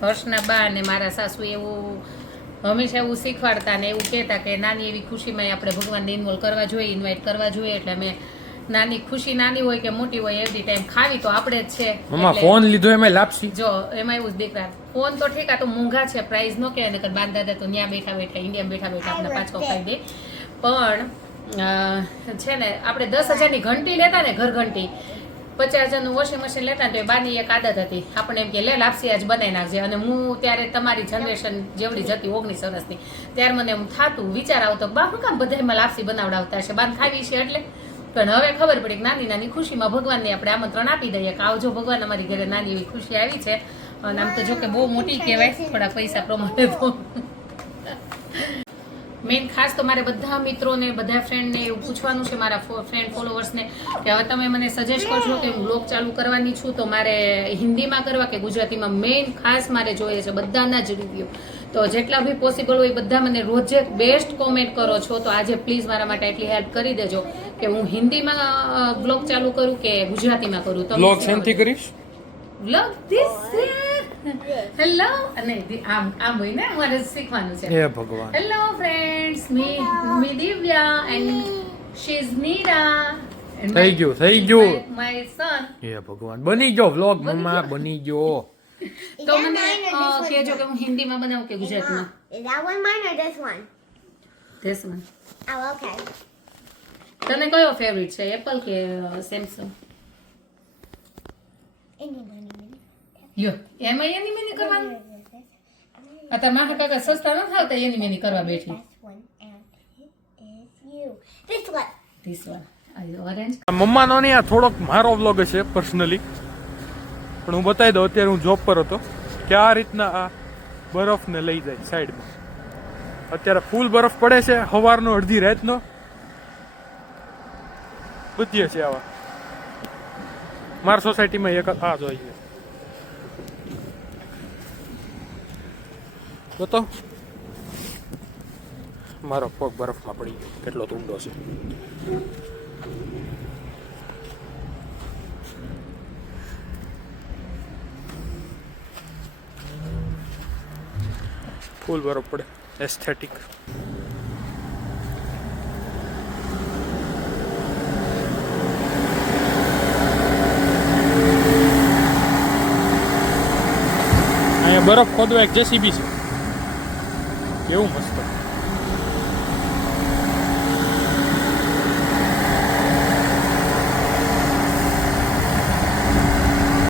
હર્ષના બા અને મારા સાસુ એવું હંમેશા એવું શીખવાડતા ને એવું કહેતા કે નાની એવી ખુશીમાં આપણે ભગવાનને ઇન્વોલ્વ કરવા જોઈએ, ઇન્વાઇટ કરવા જોઈએ. એટલે અમે નાની ખુશી નાની હોય કે મોટી હોય એવરી ટાઈમ ખાવી તો આપણે જ છે. મમ્મા ફોન લીધો એમાં લાપસી જો એમાં એવું જ દીકરા ફોન તો ઠીક આ તો મોંઘા છે, પ્રાઇસ નો કહેવાય. નકર બાંધ દાદા તો ત્યાં બેઠા બેઠા ઇન્ડિયામાં બેઠા બેઠા આપણે પાછો ખાઈ દે. પણ છે ને આપણે 10,000ની ઘંટી લેતા ને ઘર ઘંટી 50,000નું વોશિંગ મશીન લેતા તો એ બાની એક આદત હતી આપણે એમ કે લે લાપસી આજ બનાવી નાખજે. અને હું ત્યારે તમારી જનરેશન જેવડી જતી 19 વર્ષની ત્યારે મને એમ થતું વિચાર આવતો બા શું કામ બધા એમાં લાપસી બનાવડાવતા હશે, બાન ખાવી છે એટલે. પણ હવે ખબર પડી કે નાની નાની ખુશીમાં ભગવાનને આપણે આમંત્રણ આપી દઈએ કે આવજો ભગવાન અમારી ઘરે નાની એવી ખુશી આવી છે. અને આમ તો જો કે બહુ મોટી કહેવાય થોડા પૈસા પ્રમાણે તો. મેઇન ખાસ તો મારે બધા મિત્રોને બધા ફ્રેન્ડને એવું પૂછવાનું છે, મારા ફ્રેન્ડ ફોલોવર્સને કે હવે તમે મને સજેસ્ટ કરશો કે હું બ્લોગ ચાલુ કરવાની છું તો મારે હિન્દીમાં કરવા કે ગુજરાતીમાં. મેઇન ખાસ મારે જોઈએ છે બધાના જ રિવ્યુ. તો જેટલા બી પોસિબલ હોય બધા મને રોજે બેસ્ટ કોમેન્ટ કરો છો તો આજે પ્લીઝ મારા માટે એટલી હેલ્પ કરી દેજો કે હું હિન્દીમાં બ્લોગ ચાલુ કરું કે ગુજરાતીમાં કરું. તો બ્લોગ શેનથી કરીશ? બ્લોગ ધીસ હેલો અને આમ હોય ને મારે શીખવાનું છે. હે ભગવાન. Hello friends, me Divya and she is Neera. થઈ ગયું માય સન. હે ભગવાન બની ગયો વ્લોગ મમ્મા બની ગયો. તો મને કહેજો કે હું હિન્દીમાં બનાવું કે ગુજરાતીમાં. Is that one mine or this one? This one. Oh, okay. તને કયો ફેવરિટ છે, એપલ કે સેમસંગ? યો એમાં એની મેની કરવાનું. આ તાર માહા કાકા સસ્તા ન થાવતા એની મેની કરવા બેઠી. This one and it is you. This one. This one orange. મમ્માનો નહીં, આ થોડોક મારો વ્લોગ છે પર્સનલી, પણ હું બતાવી દઉં. અત્યારે હું જોબ પર હતો કે આ રીતના આ બરફને લઈ જાય સાઈડમાં. અત્યારે ફૂલ બરફ પડે છે, સવારનો અડધી રાતનો બધીએ છે આવા. મારી સોસાયટીમાં એક આ જોઈએ તો મારો પગ બરફમાં પડી ગયો, કેટલો ઊંડો છે. ફૂલ બરફ પડે, એસ્થેટિક. અહીંયા બરફ ખોદવા એક જેસીબી છે, કેવું મસ્ત.